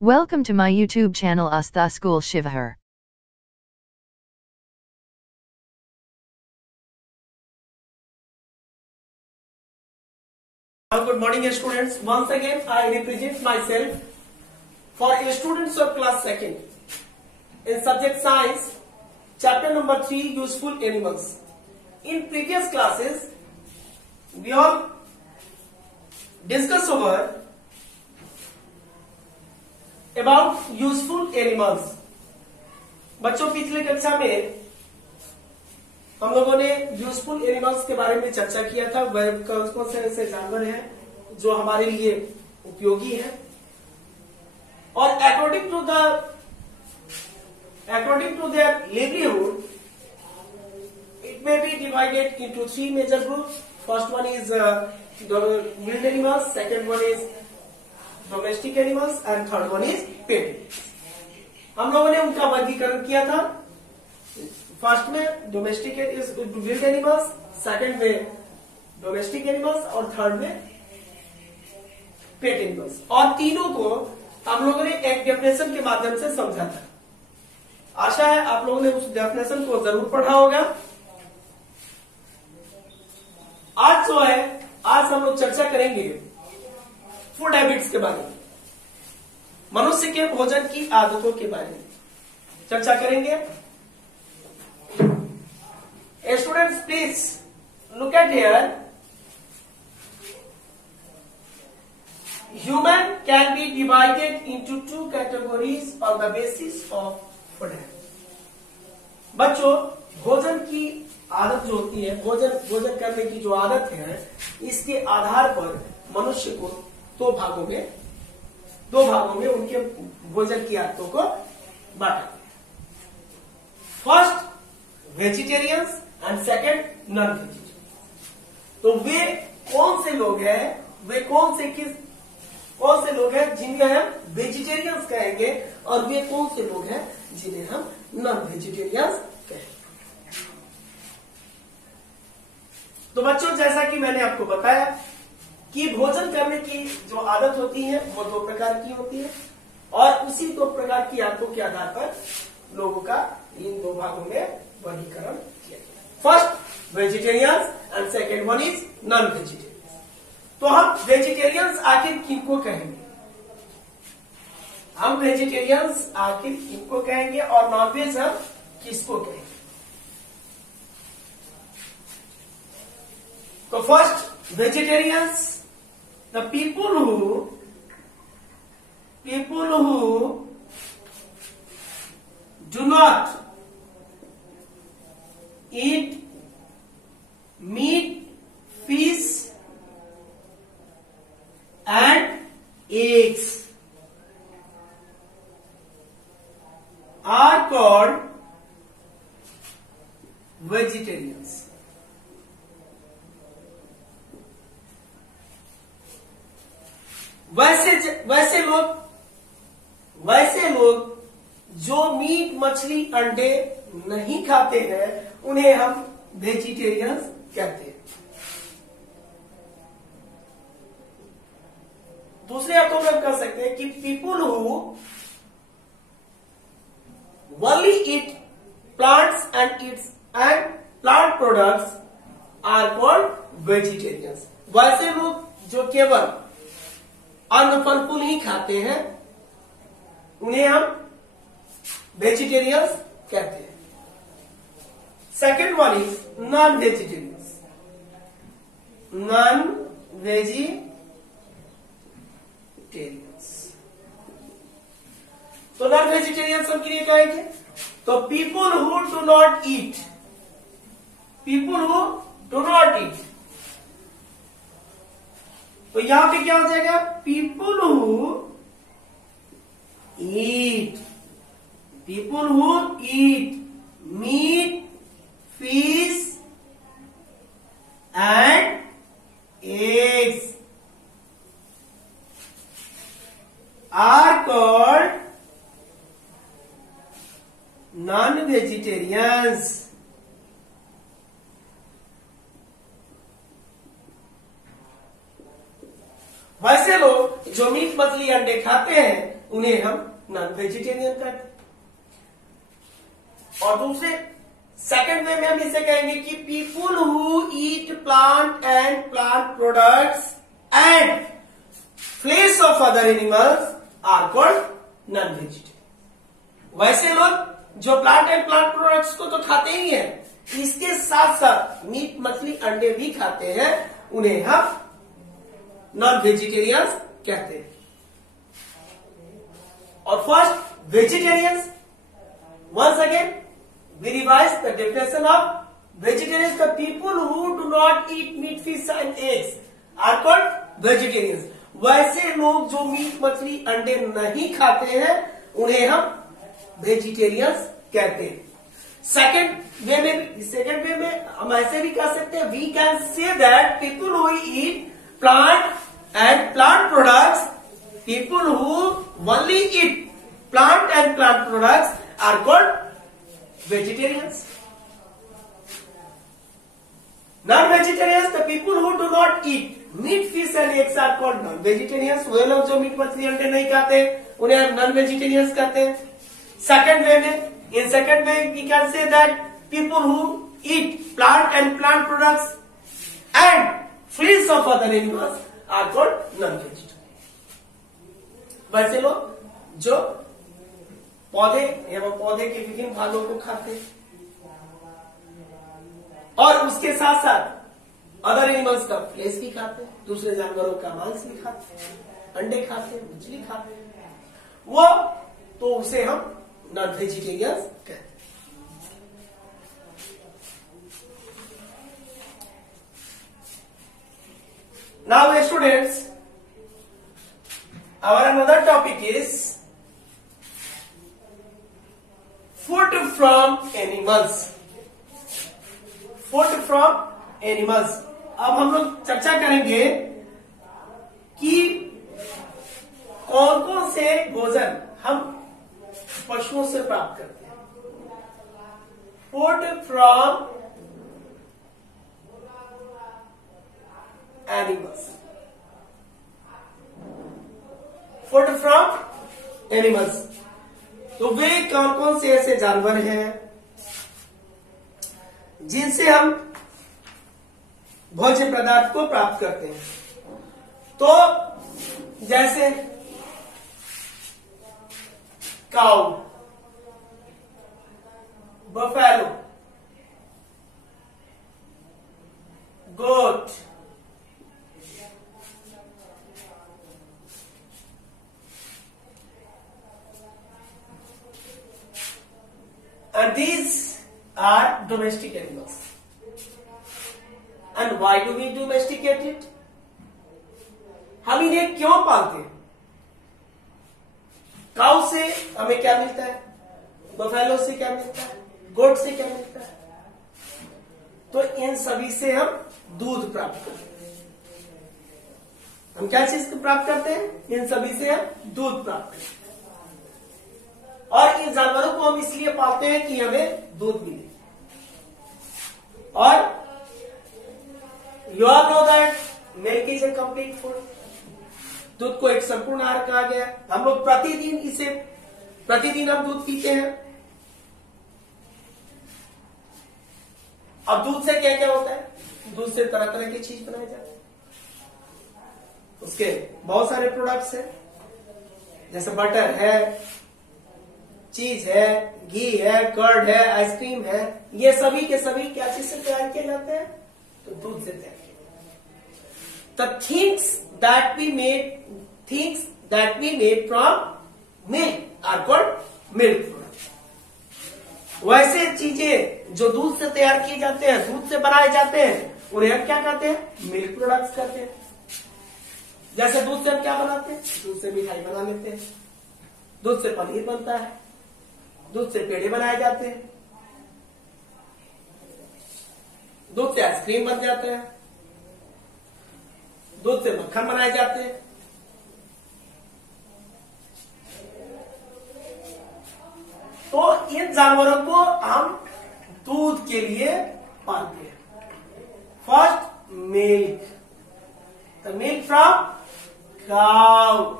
Welcome to my YouTube channel Astha School Shivahar. Good morning students. Once again I represent myself for students of class 2nd in subject science, chapter number 3, useful animals. In previous classes we all discussed over about useful animals. बच्चों पिछले कक्षा में हम लोगों ने useful animals के बारे में चर्चा किया था। वह कौन से ऐसे जानवर हैं जो हमारे लिए उपयोगी हैं, और according to their livelihood it may be divided into 3 major groups. First one is wild animals, second one is domestic animals and third one is pet. हम लोगों ने उनका वर्गीकरण किया था. फर्स्ट में डोमेस्टिक विल्ड एनिमल्स, सेकंड में domestic animals और थर्ड में पेट एनिमल्स, और तीनों को हम लोगों ने एक डेफिनेशन के माध्यम से समझा था. आशा है आप लोगों ने उस डेफिनेशन को जरूर पढ़ा होगा. आज हम लोग चर्चा करेंगे फूड हैबिट्स के बारे में, मनुष्य के भोजन की आदतों के बारे में चर्चा करेंगे. Students, please look at here. Human can be divided into 2 categories on the basis of food habit. बच्चों, भोजन की आदत जो होती है, भोजन करने की जो आदत है, इसके आधार पर मनुष्य को दो भागों में उनके भोजन की आदतों को बांटा. First vegetarians and second non vegetarian. तो वे कौन से लोग हैं जिन्हें हम वेजिटेरियंस कहेंगे, और वे कौन से लोग हैं जिन्हें हम नॉन वेजिटेरियंस कहेंगे. तो बच्चों, जैसा कि मैंने आपको बताया कि भोजन करने की जो आदत होती है वो 2 प्रकार की होती है, और उसी 2 प्रकार की आदतों के आधार पर लोगों का इन 2 भागों में वर्गीकरण किया गया. First vegetarians and second one is non vegetarians. तो हम वेजिटेरियंस आखिर किनको कहेंगे? हम वेजिटेरियंस आखिर किनको कहेंगे और नॉनवेज हम किसको कहेंगे? तो first vegetarians, the people who do not eat meat, fish and eggs are called vegetarians. वैसे लोग जो मीट, मछली, अंडे नहीं खाते हैं उन्हें हम वेजिटेरियंस कहते हैं. दूसरे अर्थों में हम कह सकते हैं कि people who only eat plants and plant products are called vegetarians. वैसे लोग जो केवल अन्न फल फूल ही खाते हैं उन्हें हम वेजिटेरियंस कहते हैं. Second one is non vegetarians. तो नॉन वेजिटेरियंस हम किन्हें कहेंगे? तो people who do not eat. तो यहां पे क्या हो जाएगा? People who eat meat, fish and eggs are called non-vegetarians. वैसे लोग जो मीट, मछली अंडे खाते हैं उन्हें हम नॉन वेजिटेरियन कहते हैं। और दूसरे सेकंड वे में हम इसे कहेंगे कि people who eat plant and plant products and flesh of other animals are called non vegetarian. वैसे लोग जो प्लांट एंड प्लांट प्रोडक्ट्स को तो खाते ही हैं, इसके साथ साथ मीट मछली अंडे भी खाते हैं, उन्हें हम नॉन वेजिटेरियंस कहते हैं। और first vegetarians, once again we revise the definition of vegetarians. The people who do not eat meat, fish and eggs are called vegetarians. वैसे लोग जो मीट मछली अंडे नहीं खाते हैं उन्हें हम वेजिटेरियंस कहते हैं। सेकेंड वे में हम ऐसे भी कह सकते हैं, we can say that people who eat plant and plant products, people who only eat plant and plant products are called vegetarians. Non-vegetarians, the people who do not eat meat, fish and eggs are called non-vegetarians. वे लोग जो meet मछली अंडे नहीं खाते उन्हें हम non-vegetarians कहते हैं। सेकंड वे में, in second way we can say that people who eat plant and plant products and fleas of other animals are called non-vegetarians. वैसे लोग जो पौधे एवं पौधे के विभिन्न भागों को खाते हैं और उसके साथ साथ अदर एनिमल्स का फ्लेश भी खाते हैं, दूसरे जानवरों का मांस भी खाते हैं, अंडे खाते हैं, मछली खाते हैं, वो तो उसे हम नॉन वेजिटेरियंस कहते हैं। Now students, our another topic is food from animals. Food from animals. अब हम लोग चर्चा करेंगे कि कौन कौन से भोजन हम पशुओं से प्राप्त करते हैं। Food from animals. Food from animals, तो वे कौन कौन से ऐसे जानवर हैं जिनसे हम भोज्य पदार्थ को प्राप्त करते हैं। तो जैसे cow, buffalo, goat, and these are domestic animals. And why do we domesticate it? हम इन्हें क्यों पालते हैं? काऊ से हमें क्या मिलता है, बफेलो से क्या मिलता है, गोट से क्या मिलता है? तो इन सभी से हम दूध प्राप्त करते हैं। हम क्या चीज प्राप्त करते हैं? इन सभी से हम दूध प्राप्त करते हैं। और इन जानवरों को हम इसलिए पालते हैं कि हमें दूध मिले। और you all know that milk is a complete food. दूध को एक संपूर्ण आहार कहा गया। हम लोग प्रतिदिन हम दूध पीते हैं। अब दूध से क्या क्या होता है? दूध से तरह तरह की चीज बनाई जाती है। उसके बहुत सारे प्रोडक्ट्स हैं, जैसे बटर है, चीज है, घी है, कर्ड है, आइसक्रीम है। ये सभी के सभी क्या चीज से तैयार किए जाते हैं? तो दूध से तैयार किए जाते हैं। The things that we made from milk are called milk products. वैसे चीजें जो दूध से तैयार किए जाते हैं, दूध से बनाए जाते हैं, उन्हें हम क्या कहते हैं? मिल्क प्रोडक्ट्स कहते हैं। जैसे दूध से हम क्या बनाते हैं? दूध से मिठाई बना लेते हैं, दूध से पनीर बनता है, दूध से पेड़े बनाए जाते हैं, दूध से आइसक्रीम बन जाते हैं, दूध से मक्खन बनाए जाते हैं। तो इन जानवरों को हम दूध के लिए पालते हैं। First milk, the milk from cow,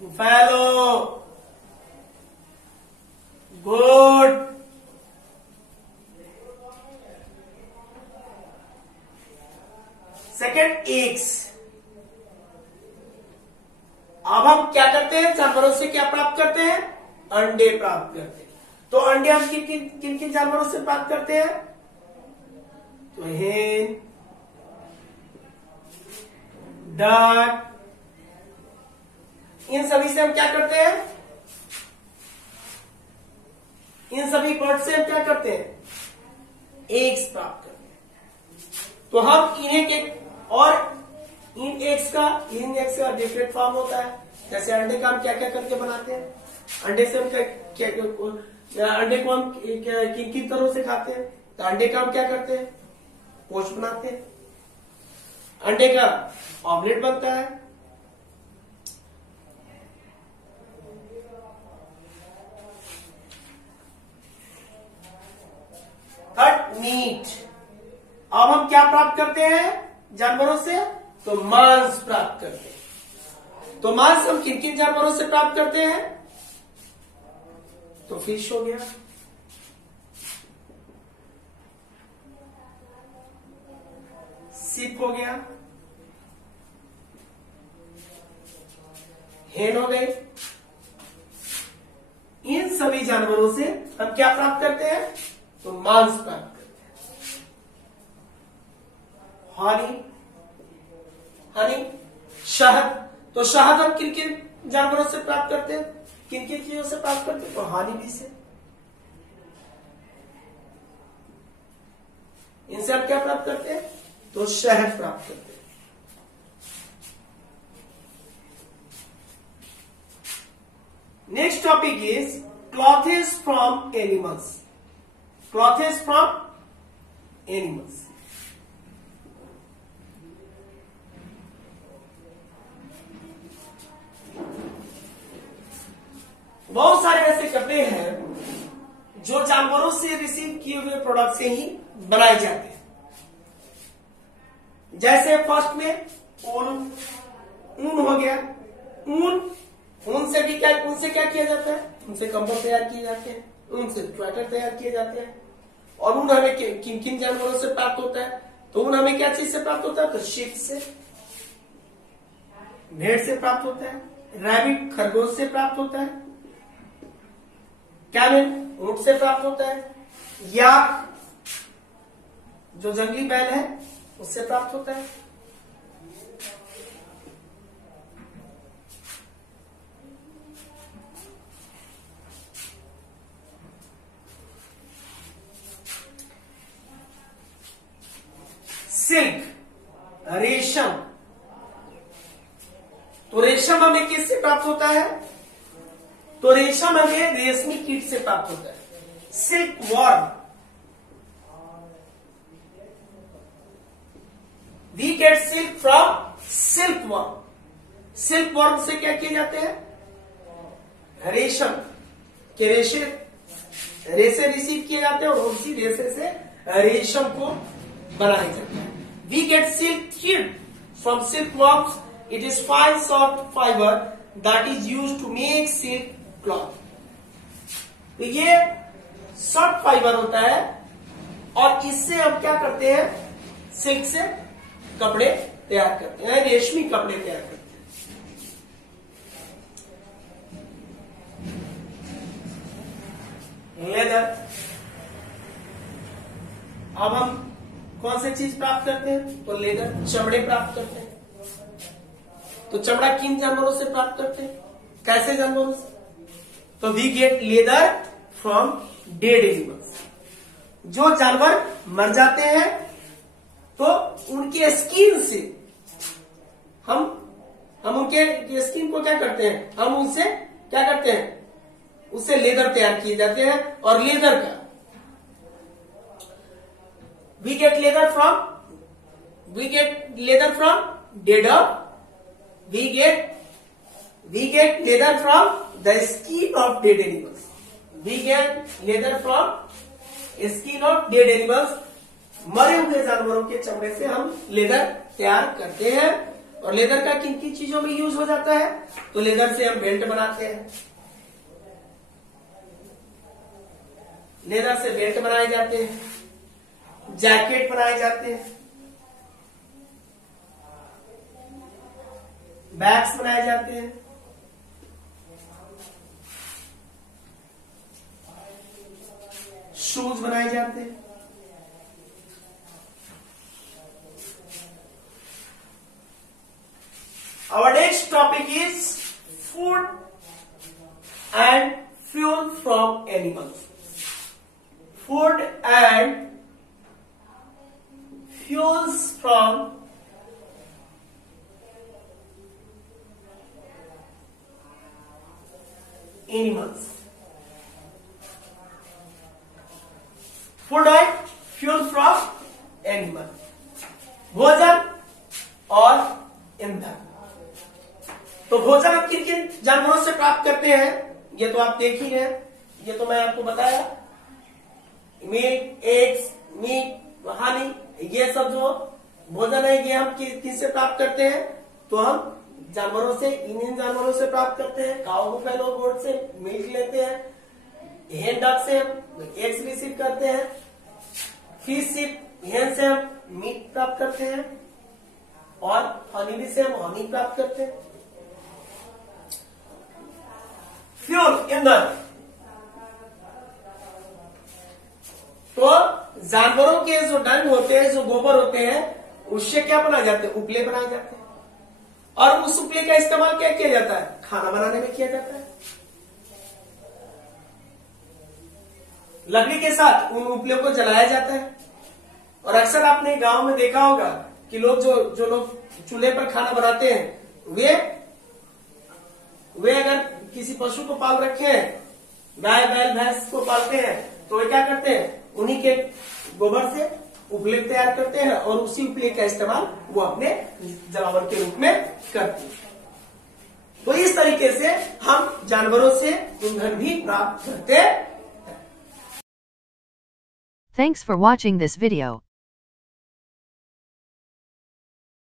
buffalo, good. Second, eggs. अब हम क्या करते हैं, जानवरों से क्या प्राप्त करते हैं, अंडे प्राप्त करते हैं। तो अंडे हम किन किन जानवरों से प्राप्त करते हैं, तो हेन, डक, इन सभी से हम क्या करते हैं, इन सभी बर्ड से हम क्या करते हैं, एग्स प्राप्त करते हैं। तो हम इन्हें के और इन एग्स का डिफरेंट फॉर्म होता है। जैसे अंडे का हम क्या क्या करके बनाते हैं, अंडे से हम अंडे को हम किन किन तरह से खाते हैं, तो अंडे का हम क्या करते हैं, पोस्ट बनाते हैं, अंडे का ऑमलेट बनता है, थर्ड, मीट। अब हम क्या प्राप्त करते हैं जानवरों से, तो मांस प्राप्त करते हैं। तो मांस हम किन किन जानवरों से प्राप्त करते हैं, तो फिश हो गया, सिप हो गया, हेन हो गए। इन सभी जानवरों से हम क्या प्राप्त करते हैं, तो मांस प्राप्त करते हैं। हनी, शहद। तो शहद हम किन किन जानवरों से प्राप्त करते हैं, किन किन चीजों से प्राप्त करते हैं, तो हनी बी से। इनसे हम क्या प्राप्त करते हैं, तो शहद प्राप्त करते हैं। Next topic is clothes from animals. Clothes from animals. बहुत सारे ऐसे कपड़े हैं जो जानवरों से रिसीव किए हुए प्रोडक्ट से ही बनाए जाते हैं। जैसे फर्स्ट में ऊन हो गया। ऊन से भी उनसे क्या किया जाता है, उनसे कंबल तैयार किए जाते हैं, उनसे स्वेटर तैयार किए जाते हैं। और ऊन हमें किन किन जानवरों से प्राप्त होता है, तो ऊन हमें क्या चीज से प्राप्त होता है, तो शीप से, भेड़ से प्राप्त होता है, रैबिट खरगोश से प्राप्त होता है, कैमल ऊंट से प्राप्त होता है, या जो जंगली बैल है उससे प्राप्त होता है। सिल्क, रेशम। तो रेशम हमें किससे प्राप्त होता है, तो रेशम हमें रेशमी कीट से प्राप्त होता है। Silk worm, we get silk from silk worm. Silk worm से क्या किए जाते हैं, रेशम के रेशे रिसीव किए जाते हैं और उसी रेशे से रेशम को बनाया जाता है। We get silk thread from silk worms. It is fine soft fibre that is used to make silk cloth. तो ये सॉफ्ट फाइबर होता है और इससे हम क्या करते हैं, सिल्क से कपड़े तैयार करते हैं, रेशमी कपड़े तैयार करते हैं। लेदर। अब हम कौन सी चीज प्राप्त करते हैं, तो लेदर, चमड़े प्राप्त करते हैं। तो चमड़ा किन जानवरों से प्राप्त करते हैं, कैसे जानवरों से, तो we get leather from dead animals. जो जानवर मर जाते हैं तो उनके स्किन से हम उनके स्किन को क्या करते हैं, हम उनसे क्या करते हैं, उससे लेदर तैयार किए जाते हैं। और लेदर का we get leather from dead dog. We get leather from the skin of dead animals. We get leather from skin of dead animals. मरे हुए जानवरों के चमड़े से हम लेदर तैयार करते हैं और लेदर का किन किन चीजों में यूज हो जाता है? तो लेदर से हम बेल्ट बनाते हैं, लेदर से बेल्ट बनाए जाते हैं, जैकेट बनाए जाते हैं, बैग्स बनाए जाते हैं, शूज बनाए जाते हैं। Our next topic is food and fuel from animals. Food and fuels from animals. Food and fuel from animal. भोजन और ईंधन। तो भोजन हम किन किन जानवरों से प्राप्त करते हैं ये तो आप देख ही रहे हैं, ये तो मैं आपको बताया। मिल्क, एग्स, मीट, हनी, ये सब जो भोजन है ये हम किससे प्राप्त करते हैं? तो हम जानवरों से, इन जानवरों से प्राप्त करते हैं। काऊ, बुफेलो, गोट से मिल्क लेते हैं, हेन डक से हम एग्स रिसीव करते हैं, फिश से, हेन से हम मीट प्राप्त करते हैं और हनी बी से हम हनी प्राप्त करते हैं। फ्यूल, ईंधन। तो जानवरों के जो डंग होते हैं, जो गोबर होते हैं, उससे क्या बनाए जाते हैं? उपले बनाए जाते हैं। और उस उपले का इस्तेमाल क्या किया जाता है? खाना बनाने में किया जाता है। लकड़ी के साथ उन उपले को जलाया जाता है। और अक्सर आपने गांव में देखा होगा कि लोग जो लोग चूल्हे पर खाना बनाते हैं वे अगर किसी पशु को पाल रखे हैं, गाय, बैल, भैंस को पालते हैं, तो वे क्या करते हैं? उन्हीं के गोबर से उपले तैयार करते हैं और उसी उपले का इस्तेमाल वो अपने जलावन के रूप में करते हैं। तो इस तरीके से हम जानवरों से ईंधन भी प्राप्त करते हैं। Thanks for watching this video.